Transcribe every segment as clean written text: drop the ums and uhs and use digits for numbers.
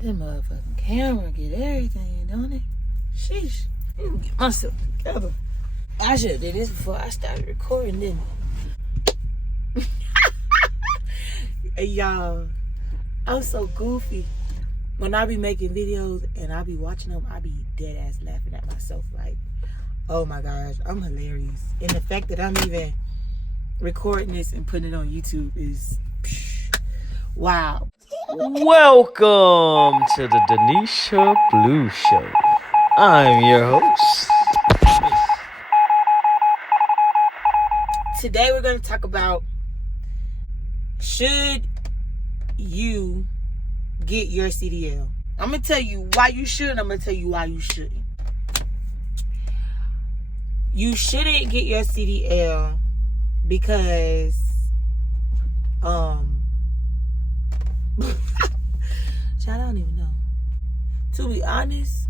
That motherfucking camera get everything, don't it? Sheesh. I need to get myself together. I should have did this before I started recording, didn't I? Hey, y'all, I'm so goofy. When I be making videos and I be watching them, I be dead ass laughing at myself like, oh my gosh, I'm hilarious. And the fact that I'm even recording this and putting it on YouTube is wow. Welcome to the Denisha Blue Show. I'm your host. Today we're going to talk about, should you get your CDL? I'm going to tell you why you should. I'm going to tell you why you shouldn't. You shouldn't get your CDL because I don't even know. To be honest,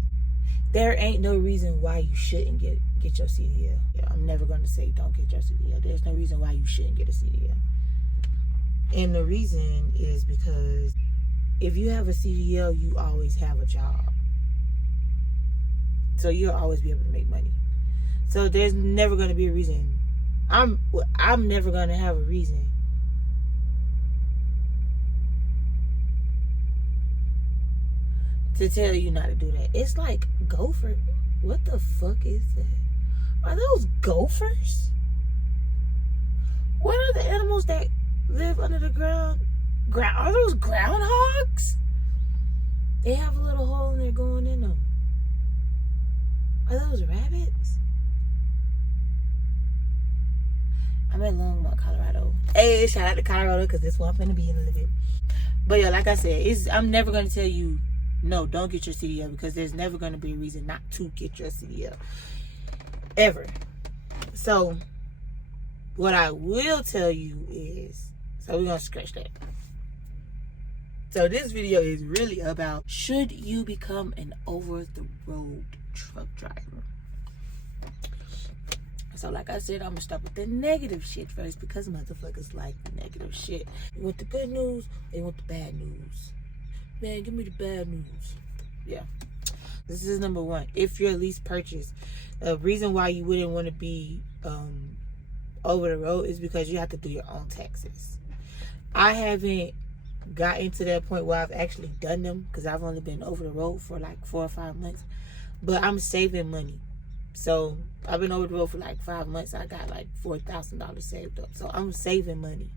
there ain't no reason why you shouldn't get your CDL. Yeah, I'm never going to say don't get your CDL. There's no reason why you shouldn't get a CDL. And the reason is because if you have a CDL, you always have a job. So you'll always be able to make money. So there's never going to be a reason. I'm never going to have a reason to tell you not to do that. It's like gopher. What the fuck is that? Are those gophers? What are the animals that live under the ground? Are those groundhogs? They have a little hole and they're going in them. Are those rabbits? I'm in Longmont, Colorado. Hey, shout out to Colorado because this is where I'm finna be in a little bit. But yeah, like I said, I'm never gonna tell you no, don't get your CDL, because there's never going to be a reason not to get your CDL. Ever. So, what I will tell you is, so we're going to scratch that. So, this video is really about, should you become an over-the-road truck driver? So, like I said, I'm going to start with the negative shit first, because motherfuckers like negative shit. They want the good news, they want the bad news. Man, give me the bad news. Yeah. This is number one. If you're lease purchase, the reason why you wouldn't want to be over the road is because you have to do your own taxes. I haven't gotten to that point where I've actually done them because I've only been over the road for like 4 or 5 months. But I'm saving money. So I've been over the road for like 5 months. I got like $4,000 saved up. So I'm saving money.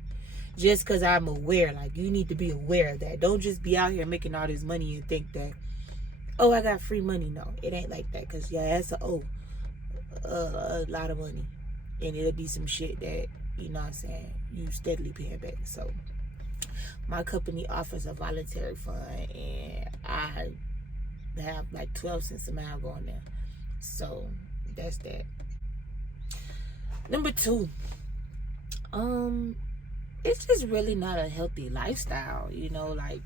Just because I'm aware, like, you need to be aware of that. Don't just be out here making all this money and think that, oh, I got free money. No, it ain't like that. Because, yeah, that's a lot of money. And it'll be some shit that, you know what I'm saying, you steadily paying back. So, my company offers a voluntary fund, and I have like 12 cents a mile going there. So, that's that. Number two, it's just really not a healthy lifestyle, you know, like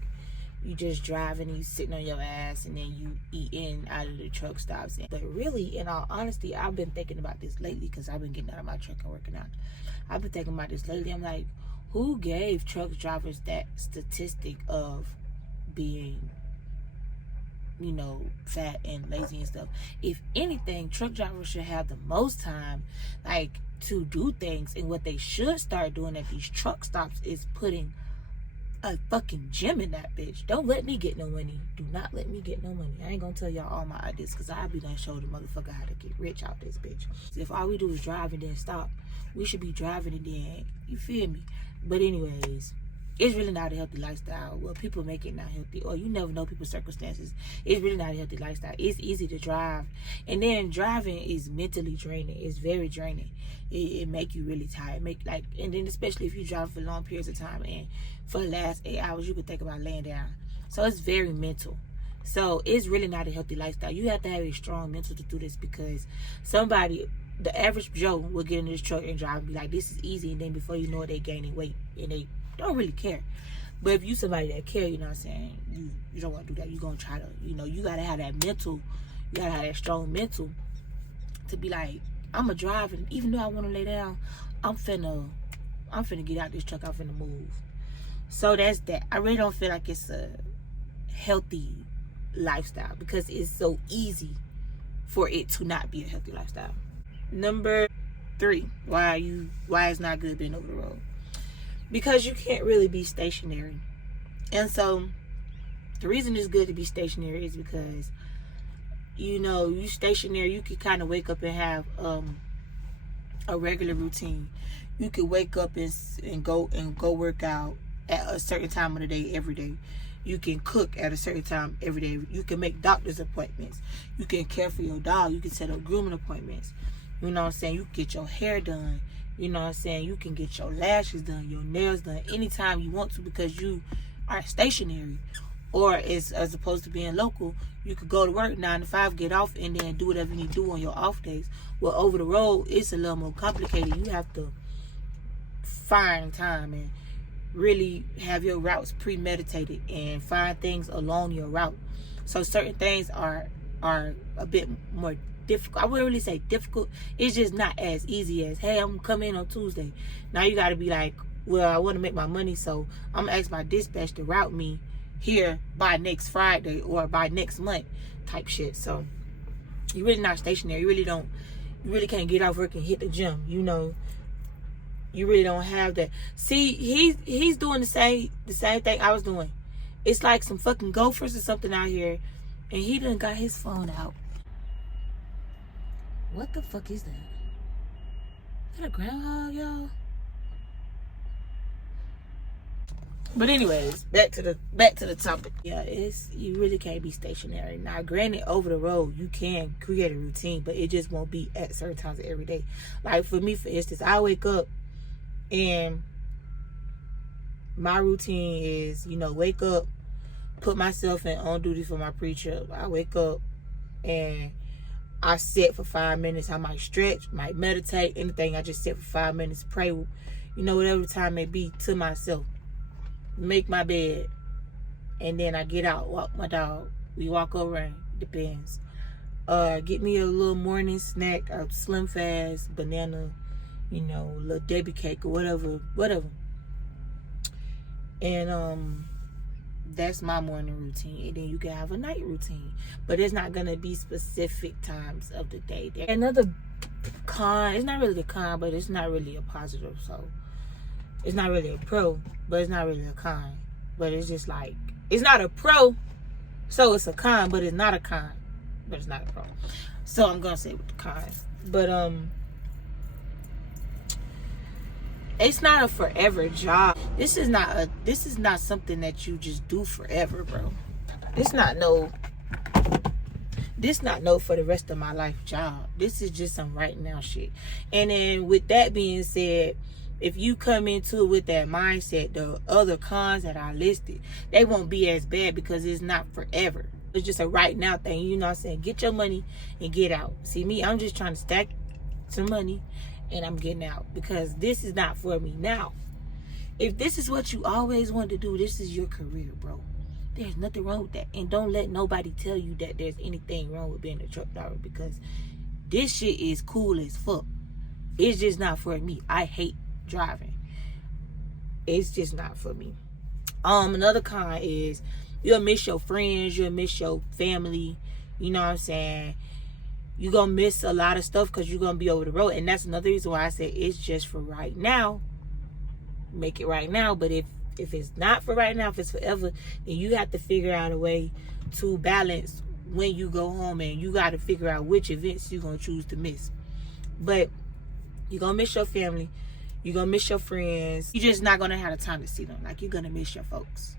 you just driving and you sitting on your ass and then you eating out of the truck stops. But really, in all honesty, I've been thinking about this lately because I've been getting out of my truck and working out. I've been thinking about this lately. I'm like, who gave truck drivers that statistic of being, you know, fat and lazy and stuff? If anything, truck drivers should have the most time, like, to do things. And what they should start doing at these truck stops is putting a fucking gym in that bitch. Don't let me get no money. Do not let me get no money. I ain't gonna tell y'all all my ideas because I'll be done show the motherfucker how to get rich out this bitch. If all we do is drive and then stop, we should be driving and then, you feel me? But anyways, it's really not a healthy lifestyle. Well, people make it not healthy, or you never know people's circumstances. It's really not a healthy lifestyle. It's easy to drive, and then driving is mentally draining. It's very draining. It make you really tired. And then especially if you drive for long periods of time, and for the last 8 hours, you could think about laying down. So it's very mental. So it's really not a healthy lifestyle. You have to have a strong mental to do this, because the average Joe will get in this truck and drive and be like, this is easy, and then before you know it, they gaining weight and they don't really care. But if you somebody that care, you know what I'm saying, you don't want to do that. You're going to try to, you know, you got to have that mental, you got to have that strong mental to be like, I'm going to drive, and even though I want to lay down, I'm finna get out this truck, I'm finna move. So that's that. I really don't feel like it's a healthy lifestyle, because it's so easy for it to not be a healthy lifestyle. Number 3, why it's not good being over the road. Because you can't really be stationary. And so the reason it's good to be stationary is because, you know, you stationary, you can kind of wake up and have a regular routine. You could wake up and go work out at a certain time of the day every day. You can cook at a certain time every day. You can make doctor's appointments. You can care for your dog. You can set up grooming appointments. You know what I'm saying? You can get your hair done. You know what I'm saying? You can get your lashes done, your nails done anytime you want to, because you are stationary. Or as opposed to being local, you could go to work 9 to 5, get off, and then do whatever you need to do on your off days. Well, over the road, it's a little more complicated. You have to find time and really have your routes premeditated and find things along your route. So certain things are a bit more difficult. I wouldn't really say difficult. It's just not as easy as, hey, I'm coming in on Tuesday. Now you got to be like, well, I want to make my money, so I'm going to ask my dispatch to route me here by next Friday or by next month type shit. So you're really not stationary. You really can't get off work and hit the gym. You know, you really don't have that. See, he's doing the same thing I was doing. It's like some fucking gophers or something out here, and he done got his phone out. What the fuck is that? Is that a groundhog, y'all? But anyways, back to the topic. Yeah, you really can't be stationary. Now, granted, over the road, you can create a routine, but it just won't be at certain times every day. Like for me, for instance, I wake up and my routine is, you know, wake up, put myself in on duty for my pre-trip. I wake up and I sit for 5 minutes. I might stretch, might meditate, anything. I just sit for 5 minutes, pray, you know, whatever the time may be, to myself. Make my bed, and then I get out, walk my dog. We walk around, depends. Get me a little morning snack, a Slim Fast, banana, you know, little Debbie cake or whatever. And that's my morning routine. And then you can have a night routine, but it's not gonna be specific times of the day. Another con, it's not really a con, but it's not really a positive. So it's not really a pro, but it's not really a con. But it's just like, it's not a pro, so it's a con, but it's not a con, but it's not a pro. So I'm gonna say with the cons. But it's not a forever job. This is not something that you just do forever, bro. This not no for the rest of my life job. This is just some right now shit. And then with that being said, if you come into it with that mindset, the other cons that I listed, they won't be as bad because it's not forever. It's just a right now thing. You know what I'm saying? Get your money and get out. See me, I'm just trying to stack some money and I'm getting out because this is not for me. Now, if this is what you always wanted to do, this is your career, bro. There's nothing wrong with that. And don't let nobody tell you that there's anything wrong with being a truck driver, because this shit is cool as fuck. It's just not for me. I hate driving. It's just not for me. Another con is you'll miss your friends, you'll miss your family. You know what I'm saying? You're gonna miss a lot of stuff because you're gonna be over the road. And that's another reason why I say it's just for right now. Make it right now. But if it's not for right now, if it's forever, then you have to figure out a way to balance when you go home, and you got to figure out which events you're gonna choose to miss. But you're gonna miss your family. You're going to miss your friends. You're just not going to have the time to see them. Like, you're going to miss your folks.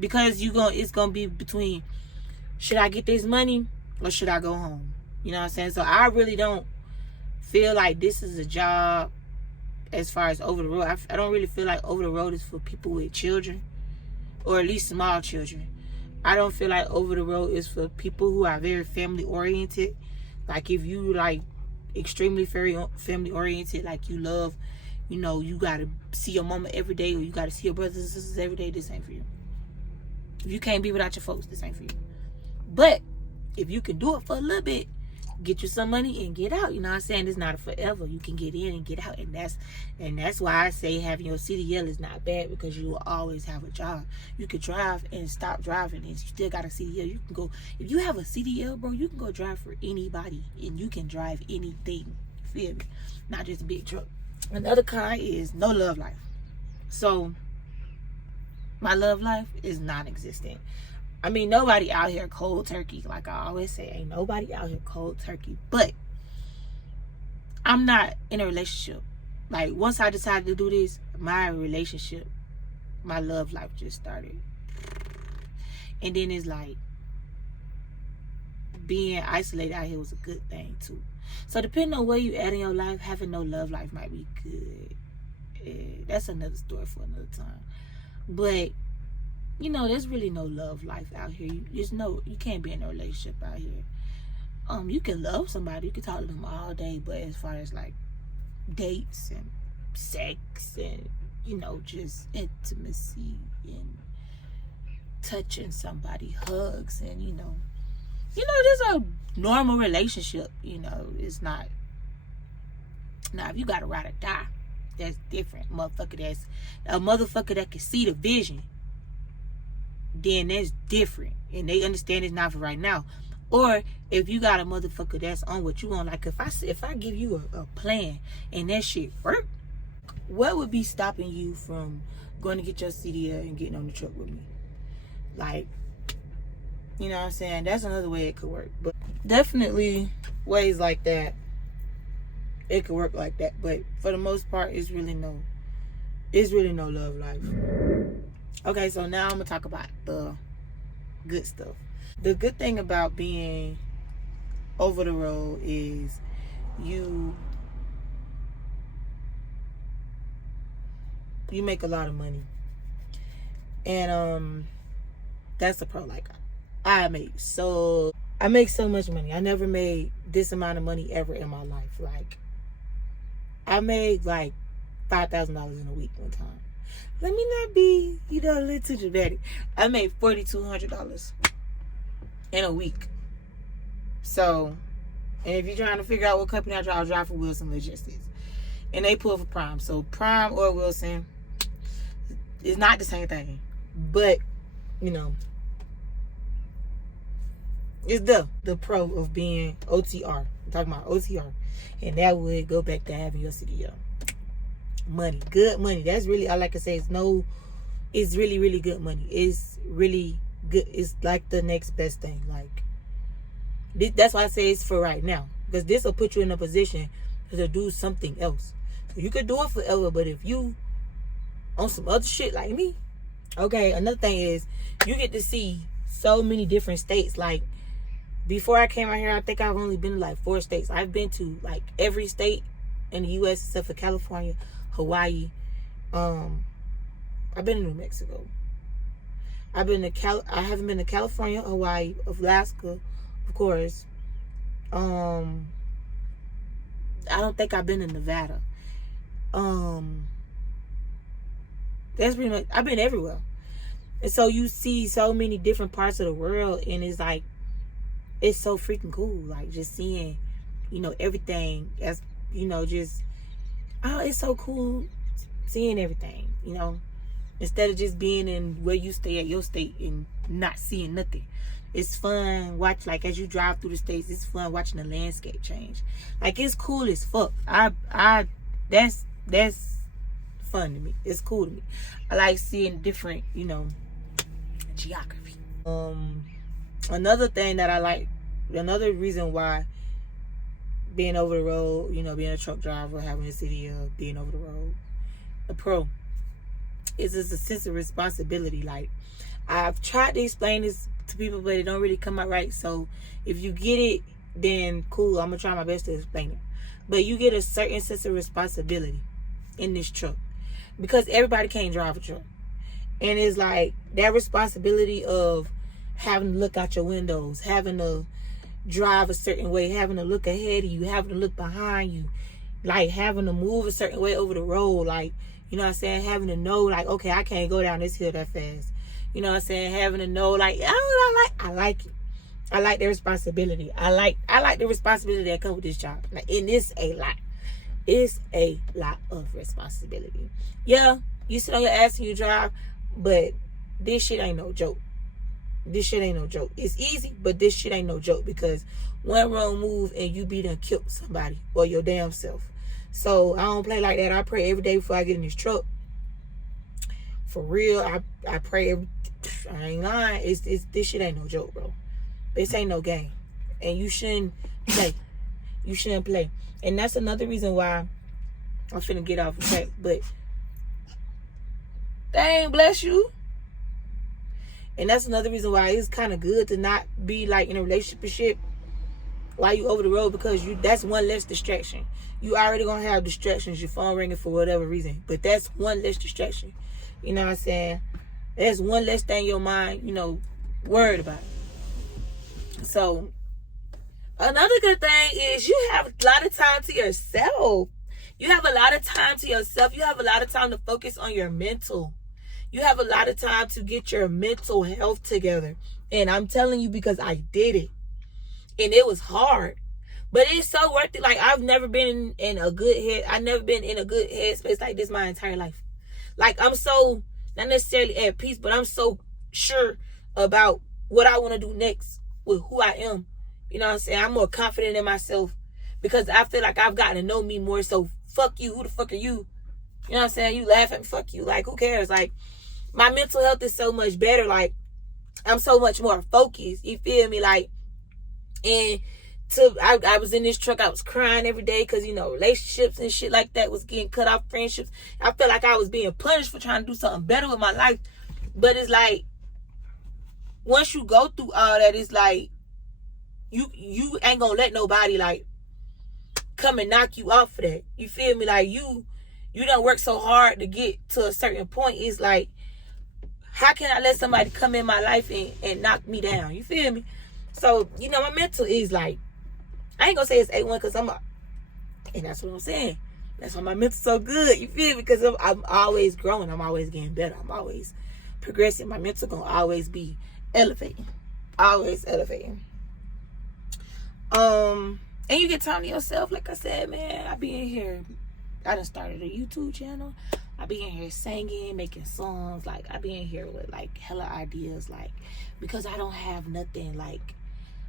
Because it's going to be between, should I get this money or should I go home? You know what I'm saying? So I really don't feel like this is a job as far as over the road. I don't really feel like over the road is for people with children, or at least small children. I don't feel like over the road is for people who are very family oriented. Like, if you like extremely very family oriented, like you love, you know, you gotta see your mama every day, or you gotta see your brothers and sisters every day, this ain't for you. If you can't be without your folks, this ain't for you. But if you can do it for a little bit, get you some money and get out. You know what I'm saying? It's not forever. You can get in and get out, and that's why I say having your CDL is not bad, because you will always have a job. You could drive and stop driving and you still got a CDL. You can go, if you have a CDL, bro, you can go drive for anybody and you can drive anything. You feel me? Not just a big truck. Another kind is no love life. So my love life is non-existent. I mean, nobody out here cold turkey. Like I always say, ain't nobody out here cold turkey. But I'm not in a relationship. Like, once I decided to do this, my relationship, my love life just started. And then it's like, being isolated out here was a good thing too. So depending on where you at in your life, having no love life might be good. That's another story for another time. But you know, there's really no love life out here. You can't be in a relationship out here. You can love somebody, you can talk to them all day, but as far as like dates and sex and, you know, just intimacy and touching somebody, hugs, and you know, just a normal relationship. You know, it's not. Now, if you got to ride or die, that's different. That's a motherfucker that can see the vision. Then that's different, and they understand it's not for right now. Or if you got a motherfucker that's on what you want, like if I give you a plan and that shit work, what would be stopping you from going to get your CDL and getting on the truck with me? Like, you know what I'm saying? That's another way it could work. But definitely ways like that, it could work like that. But for the most part, it's really no love life. Okay, so now I'm gonna talk about the good stuff. The good thing about being over the road is you make a lot of money. And that's the pro. Like, I make so much money. I never made this amount of money ever in my life. Like, I made like $5,000 in a week one time. Let me not be, a little too dramatic. I made $4,200 in a week. So, and if you're trying to figure out what company I drive for Wilson Logistics. And they pull for Prime. So Prime or Wilson is not the same thing. But, it's the pro of being OTR. I'm talking about OTR. And that would go back to having your CDL. Money, good money. That's really all I can say. It's really, really good money. It's really good. It's like the next best thing. Like, that's why I say it's for right now, because this will put you in a position to do something else. So you could do it forever, but if you on some other shit like me, okay. Another thing is you get to see so many different states. Like, before I came out here, I think I've only been to like 4 states. I've been to like every state in the U.S. except for California, Hawaii. I've been to New Mexico. I haven't been to California, Hawaii, Alaska, of course. I don't think I've been to Nevada. That's pretty much. I've been everywhere, and so you see so many different parts of the world, and it's like, it's so freaking cool. Like, just seeing, everything as, just. Oh, it's so cool seeing everything, instead of just being in where you stay at your state and not seeing nothing. It's fun like as you drive through the states, it's fun watching the landscape change. Like, it's cool as fuck. That's fun to me. It's cool to me. I like seeing different, geography. Another thing that I like, another reason why being over the road, being a truck driver, having a CDL, being over the road, a pro, is just a sense of responsibility. Like, I've tried to explain this to people, but it don't really come out right. So if you get it, then cool. I'm gonna try my best to explain it. But you get a certain sense of responsibility in this truck, because everybody can't drive a truck, and it's like that responsibility of having to look out your windows, having to drive a certain way, having to look ahead of you, having to look behind you, like having to move a certain way over the road, like, you know what I'm saying, having to know, like, okay, I can't go down this hill that fast, you know what I'm saying, having to know, like, I like it, I like the responsibility. I like the responsibility that comes with this job. And it's a lot. It's a lot of responsibility. Yeah, you sit on your ass and you drive, but this shit ain't no joke. This shit ain't no joke. It's easy, but this shit ain't no joke, because one wrong move and you be done killed somebody or your damn self. So I don't play like that. I pray every day before I get in this truck. For real, I pray I ain't lying. It's this shit ain't no joke, bro. This ain't no game. And you shouldn't play. You shouldn't play. And that's another reason why I'm finna get off the track. But dang, bless you. And that's another reason why it's kind of good to not be like in a relationship while you over the road, because that's one less distraction. You already gonna have distractions, your phone ringing for whatever reason, but that's one less distraction. You know what I'm saying? There's one less thing your mind, worried about. So another good thing is you have a lot of time to yourself. You have a lot of time to yourself. You have a lot of time to focus on your mental. You have a lot of time to get your mental health together. And I'm telling you, because I did it. And it was hard. But it's so worth it. Like, I've never been in a good head. I've never been in a good headspace like this my entire life. Like, I'm so, not necessarily at peace, but I'm so sure about what I want to do next with who I am. You know what I'm saying? I'm more confident in myself because I feel like I've gotten to know me more. So, fuck you. Who the fuck are you? You know what I'm saying? You laugh at me, fuck you. Like, who cares? Like, my mental health is so much better. Like, I'm so much more focused. You feel me? Like, and I was in this truck. I was crying every day because, relationships and shit like that was getting cut off, friendships. I felt like I was being punished for trying to do something better with my life. But it's like, once you go through all that, it's like, you ain't gonna let nobody, like, come and knock you off for that. You feel me? Like, you done work so hard to get to a certain point. It's like, how can I let somebody come in my life and knock me down? You feel me? So, my mental is like, I ain't gonna say it's A1 because and that's what I'm saying. That's why my mental's so good. You feel me? Because I'm always growing. I'm always getting better. I'm always progressing. My mental gonna always be elevating. Always elevating. And you get time to yourself. Like I said, man, I be in here. I done started a YouTube channel. I be in here singing, making songs. Like, I be in here with, like, hella ideas. Like, because I don't have nothing. Like,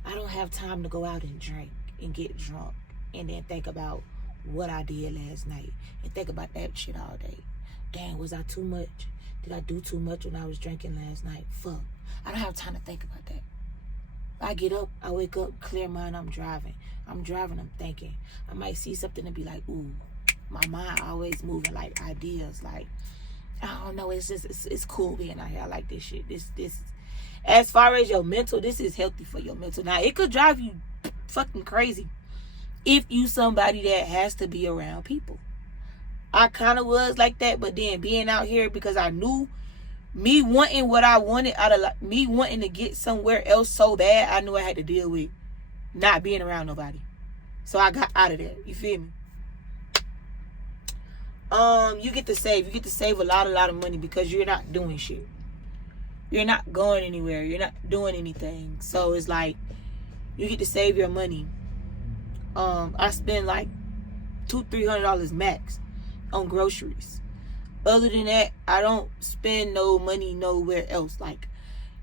I don't have time to go out and drink and get drunk and then think about what I did last night and think about that shit all day. Dang, was I too much? Did I do too much when I was drinking last night? Fuck. I don't have time to think about that. I get up, I wake up, clear mind, I'm driving. I'm thinking. I might see something and be like, ooh. My mind always moving, like, ideas. Like, I don't know, it's just, it's cool being out here. I like this shit. This, as far as your mental, this is healthy for your mental. Now, it could drive you fucking crazy if you somebody that has to be around people. I kind of was like that, but then being out here, because I knew me wanting what I wanted out of, like, me wanting to get somewhere else so bad, I knew I had to deal with not being around nobody. So I got out of there. You feel me? You get to save a lot of money because you're not doing shit. You're not going anywhere. You're not doing anything. So it's like, you get to save your money. I spend like $200-300 max on groceries. Other than that, I don't spend no money nowhere else. Like,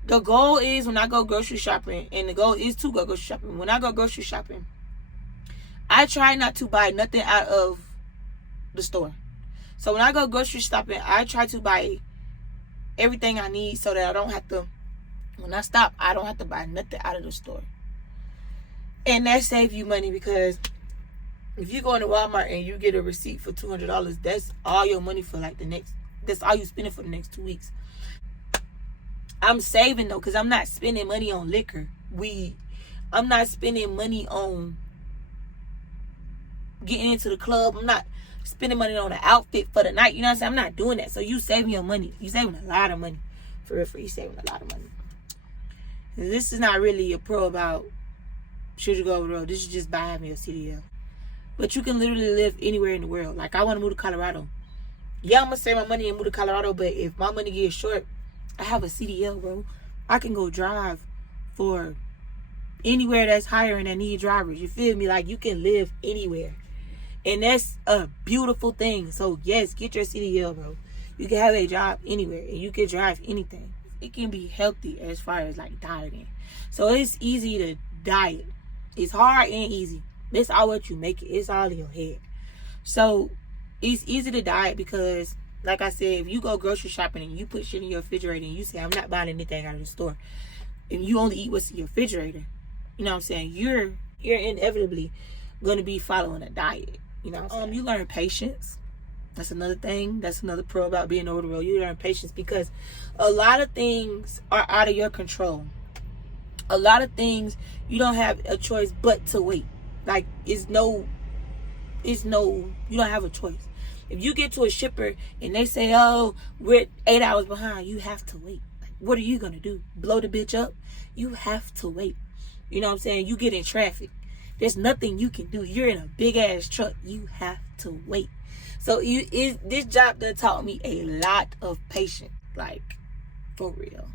the goal is when I go grocery shopping, and the goal is to go grocery shopping. When I go grocery shopping, I try not to buy nothing out of the store. So when I go grocery shopping, I try to buy everything I need so that I don't have to, when I stop, I don't have to buy nothing out of the store. And that saves you money, because if you go into Walmart and you get a receipt for $200, that's all your money for like that's all you spending for the next 2 weeks. I'm saving though, because I'm not spending money on liquor, weed. I'm not spending money on getting into the club. I'm not spending money on an outfit for the night. You know what I'm saying? I'm not doing that. So you saving your money. You saving a lot of money. For real, you saving a lot of money. This is not really a pro about should you go over the road. This is just buying me a CDL. But you can literally live anywhere in the world. Like, I want to move to Colorado. Yeah, I'm going to save my money and move to Colorado. But if my money gets short, I have a CDL, bro. I can go drive for anywhere that's hiring that need drivers. You feel me? Like, you can live anywhere. And that's a beautiful thing. So, yes, get your CDL, bro. You can have a job anywhere, and you can drive anything. It can be healthy as far as, like, dieting. So, it's easy to diet. It's hard and easy. It's all what you make it. It's all in your head. So, it's easy to diet because, like I said, if you go grocery shopping and you put shit in your refrigerator and you say, I'm not buying anything out of the store, and you only eat what's in your refrigerator, you know what I'm saying? You're inevitably going to be following a diet. You know what I'm saying? You learn patience. That's another thing. That's another pro about being over the road. You learn patience because a lot of things are out of your control. A lot of things you don't have a choice but to wait. Like, you don't have a choice. If you get to a shipper and they say, oh, we're 8 hours behind, you have to wait. Like, what are you going to do? Blow the bitch up? You have to wait. You know what I'm saying? You get in traffic. There's nothing you can do. You're in a big ass truck. You have to wait. So this job that taught me a lot of patience, like, for real.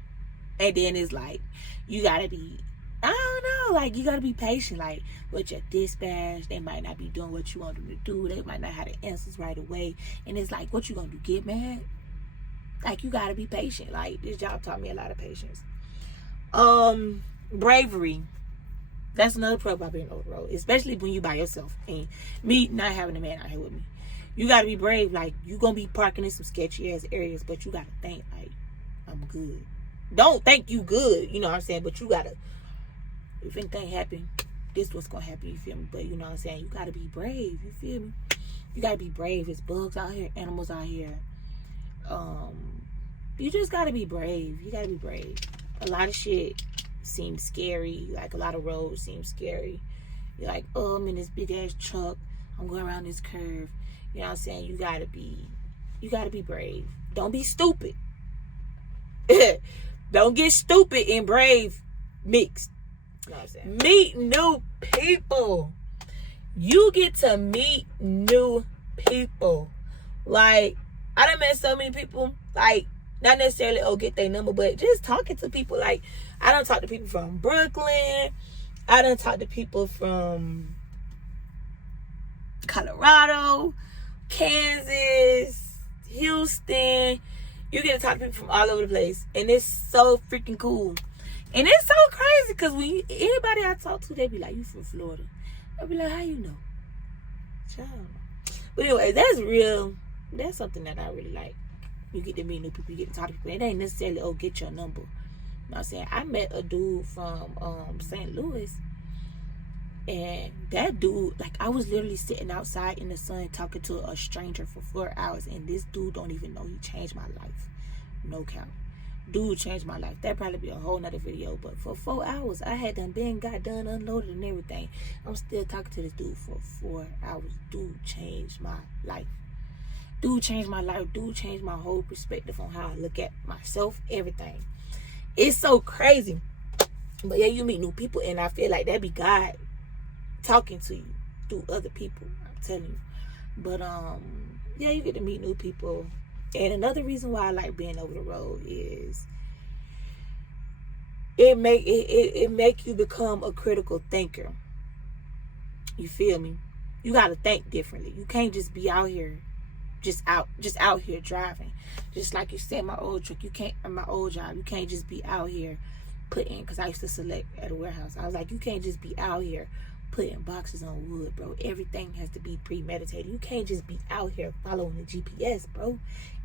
And then it's like, you gotta be, I don't know, like, you gotta be patient. Like, with your dispatch, they might not be doing what you want them to do. They might not have the answers right away. And it's like, what you gonna do? Get mad? Like, you gotta be patient. Like, this job taught me a lot of patience. Bravery. That's another pro about being over the road, especially when you by yourself and me not having a man out here with me. You gotta be brave. Like, you gonna be parking in some sketchy ass areas, but you gotta think, like, I'm good. Don't think you good, you know what I'm saying? But you gotta, if anything happen, this what's gonna happen, you feel me? But you know what I'm saying? You gotta be brave, you feel me? You gotta be brave. There's bugs out here, animals out here. You just gotta be brave. You gotta be brave. A lot of shit seems scary. Like, a lot of roads seem scary. You're like, oh, I'm in this big ass truck. I'm going around this curve. You know what I'm saying? You gotta be brave. Don't be stupid. Don't get stupid and brave mixed. You know what I'm saying? Meet new people. You get to meet new people. Like, I done met so many people, like, not necessarily, get their number, but just talking to people. Like, I done talk to people from Brooklyn. I done talk to people from Colorado, Kansas, Houston. You get to talk to people from all over the place. And it's so freaking cool. And it's so crazy because when anybody I talk to, they be like, you from Florida. I be like, how you know? Child. But anyway, that's real. That's something that I really like. You get to meet new people. You get to talk to people. It ain't necessarily, get your number. You know what I'm saying? I met a dude from St. Louis. And that dude, like, I was literally sitting outside in the sun talking to a stranger for 4 hours. And this dude don't even know he changed my life. No count. Dude changed my life. That'd probably be a whole nother video. But for 4 hours, I had got done, unloaded and everything. I'm still talking to this dude for 4 hours. Dude changed my life. Dude changed my life. Dude changed my whole perspective on how I look at myself, everything. It's so crazy. But yeah, you meet new people, and I feel like that be God talking to you through other people. I'm telling you. But yeah, you get to meet new people. And another reason why I like being over the road is it make you become a critical thinker. You feel me? You gotta think differently. You can't just be out here just out here driving. Just like you said, my old truck, my old job, you can't just be out here putting, because I used to select at a warehouse. I was like, you can't just be out here putting boxes on wood, bro. Everything has to be premeditated. You can't just be out here following the GPS, bro.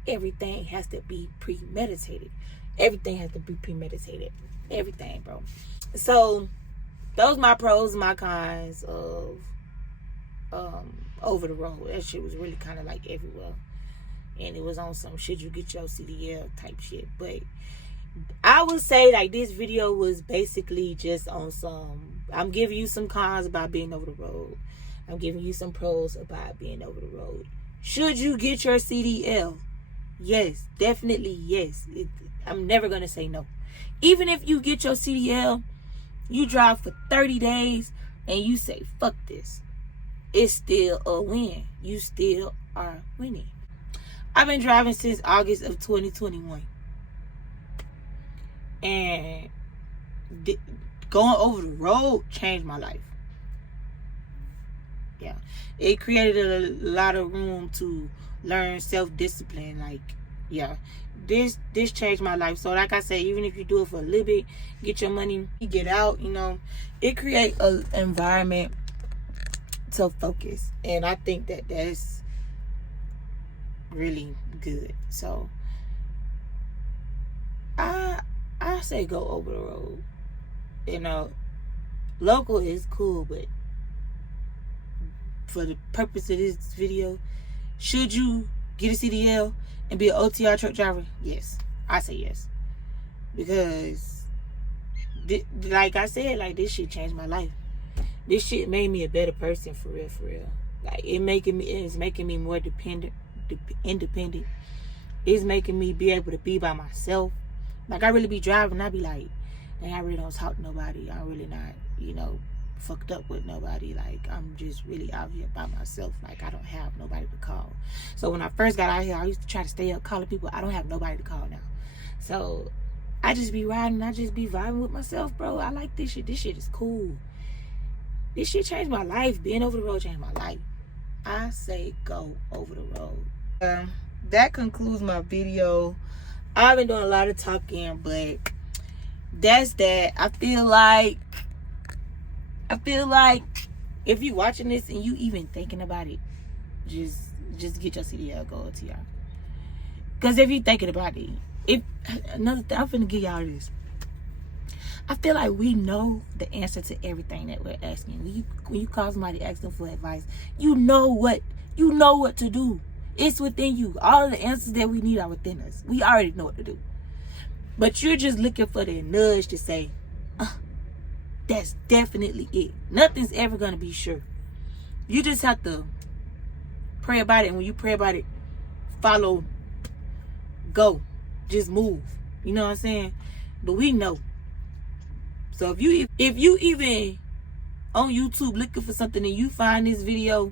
Everything has to be premeditated. Everything has to be premeditated. Everything, bro. So those my pros and my cons of over the road. That shit was really kind of like everywhere. And it was on some should you get your CDL type shit. But I would say like this video was basically just on some, I'm giving you some cons about being over the road. I'm giving you some pros about being over the road. Should you get your CDL? Yes, definitely yes. I'm never going to say no. Even if you get your CDL, you drive for 30 days and you say, fuck this. It's still a win. You still are winning. I've been driving since August of 2021. And going over the road changed my life. Yeah, it created a lot of room to learn self-discipline. Like, yeah, this changed my life. So like I said, even if you do it for a little bit, get your money, get out, you know, it creates an environment to focus. And I think that that's really good. So I say go over the road. You know, local is cool, but for the purpose of this video, should you get a CDL and be an OTR truck driver? Yes, I say yes, because like I said, like, this shit changed my life. This shit made me a better person, for real, for real. Like, it's making me more independent. It's making me be able to be by myself. Like, I really be driving, I be like, dang, I really don't talk to nobody. I'm really not, you know, fucked up with nobody. Like, I'm just really out here by myself. Like, I don't have nobody to call. So when I first got out here, I used to try to stay up calling people. I don't have nobody to call now. So I just be riding, I just be vibing with myself, bro. I like this shit. This shit is cool. This shit changed my life. Being over the road changed my life. I say go over the road. That concludes my video. I've been doing a lot of talking, but that's that. I feel like if you watching this and you even thinking about it, just get your CDL, go OTR. Because if you thinking about it, another thing, I'm finna give y'all this. I feel like we know the answer to everything that we're asking. When you call somebody asking for advice, you know what to do. It's within you. All of the answers that we need are within us. We already know what to do. But you're just looking for the nudge to say, that's definitely it. Nothing's ever going to be sure. You just have to pray about it. And when you pray about it, follow, go, just move. You know what I'm saying? But we know. So if you even on YouTube looking for something and you find this video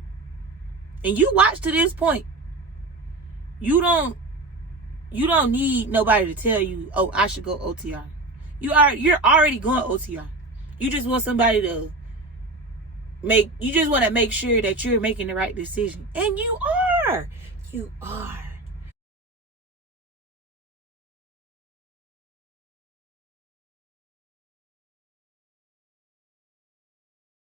and you watch to this point, you don't need nobody to tell you, oh, I should go OTR. You're already going OTR. You just want somebody to you just want to make sure that you're making the right decision. And you are.